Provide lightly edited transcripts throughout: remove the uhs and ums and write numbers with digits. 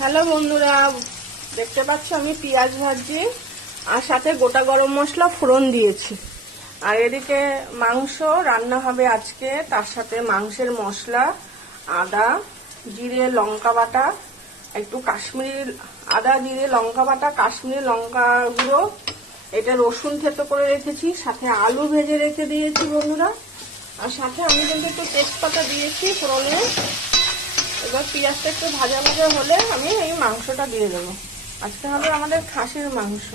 Hello বন্ধুরা, দেখতে পাচ্ছ আমি পেঁয়াজ ভাজছি আর সাথে গোটা গরম মশলা ফোড়ন দিয়েছি। আর এদিকে মাংস রান্না হবে আজকে, তার সাথে মাংসের মশলা, আদা জিরে লঙ্কা বাটা, একটু কাশ্মীরি আদা জিরে লঙ্কা বাটা, কাশ্মীরি লঙ্কা গুঁড়ো, এটা রসুন থেতো করে রেখেছি, সাথে আলু ভেজে রেখে দিয়েছি বন্ধুরা। আর সাথে আমি কিন্তু একটু তেজপাতা দিয়েছি ফোড়নে। এবার পেঁয়াজটা একটু ভাজা ভাজা হলে আমি এই মাংসটা দিয়ে দেবো। আজকে হবে আমাদের খাসির মাংস।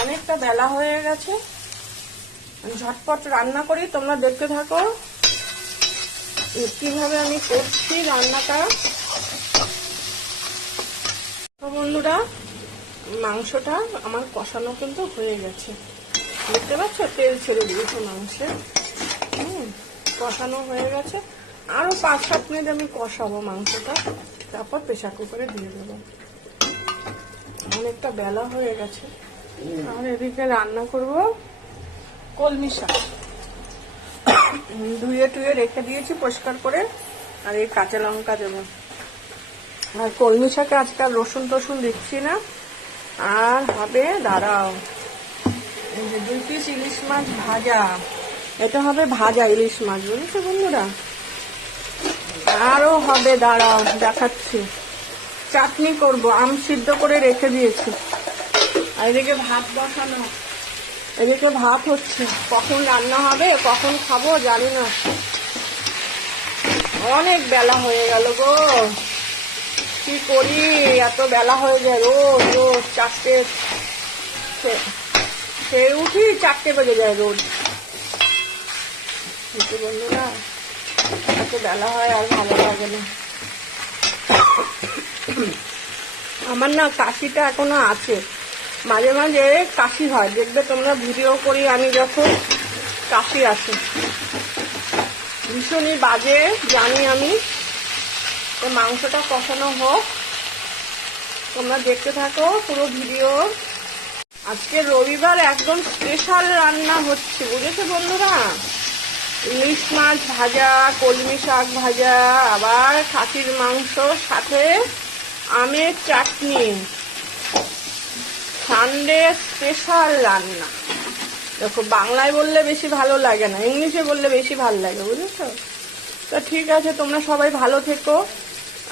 অনেকটা বেলা হয়ে গেছে, ঝটপট রান্না করি, তোমরা দেখতে থাকো কিভাবে আমি করছি রান্নাটা। বন্ধুরা, মাংসটা আমার কষানো কিন্তু হয়ে গেছে, দেখতে পাচ্ছ তেল ছেড়ে দিয়েছে মাংসে। কষানো হয়ে গেছে, আরো 5-7 মিনিট আমি কষাবো মাংসটা, তারপর প্রেসার কুকারে দিয়ে দেবো। অনেকটা বেলা হয়ে গেছে। আর এদিকে রান্না করব কলমি শাক, ধুয়ে টুয়ে রেখে দিয়েছি পরিষ্কার করে। আর এই কাঁচা লঙ্কা দেবো। আর কলমি শাকে আজকে রসুন টসুন দিচ্ছি না। আর হবে, দাঁড়াও, এই যে 2 পিস ইলিশ মাছ ভাজা, এটা হবে ভাজা ইলিশ মাছ, বুঝেছো বন্ধুরা। আরো হবে, দাঁড়াও দেখাচ্ছি, চাটনি করব, আম সিদ্ধ করে রেখে দিয়েছি। আর এদিকে ভাত বসানো, এদিকে ভাত হচ্ছে, কখন রান্না হবে কখন খাবো জানি না। অনেক বেলা হয়ে গেল গো, কি করি, এত বেলা হয়ে যায় রোজ রোজ। 4টে সে উঠি 4টে বেজে যায় রোজ। বন্ধুরা, এত বেলা হয় আর ভালো লাগে না। আমার না কাশিটা এখনো আছে, মাঝে মাঝে কাশি হয়, দেখবে তোমরা ভিডিও করি আমি যখন কাশি আসে, ভীষণই বাজে জানি আমি। মাংসটা কষানো হোক, তোমরা দেখতে থাকো পুরো ভিডিও। আজকে রবিবার একদম স্পেশাল রান্না হচ্ছে, বুঝেছো বন্ধুরা। ইলিশ মাছ ভাজা, কলমি শাক ভাজা, আবার খাসির মাংস, সাথে আমের চাটনি। সানডে স্পেশাল রান্না। দেখো, বাংলায় বললে বেশি ভালো লাগে না, ইংলিশে বললে বেশি ভালো লাগে, বুঝেছো। তো ঠিক আছে, তোমরা সবাই ভালো থেকো।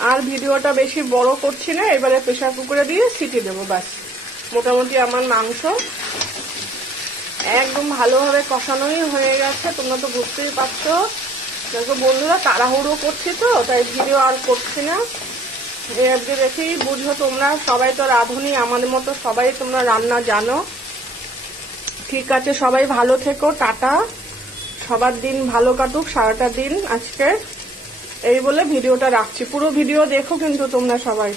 আর ভিডিওটা বেশি বড় করছি না, এবারে প্রেসার কুকারে দিয়ে সিটি দেবো, ব্যাস। মোটামুটি আমার মাংস একদম ভালোভাবে কষানোই হয়ে গেছে, তোমরা তো বুঝতেই পারছো। দেখো বন্ধুরা, তাড়াহুড়ো করছি তো, তাই ভিডিও আর করছি না। দেখেই বুঝো, তোমরা সবাই তো রাঁধুনি আমাদের মতো, সবাই তোমরা রান্না জানো। ঠিক আছে, সবাই ভালো থেকো, টাটা। সবার দিন ভালো কাটুক, সারাটা দিন আজকে। এই বলে ভিডিওটা রাখছি, পুরো ভিডিও দেখো কিন্তু তোমরা সবাই।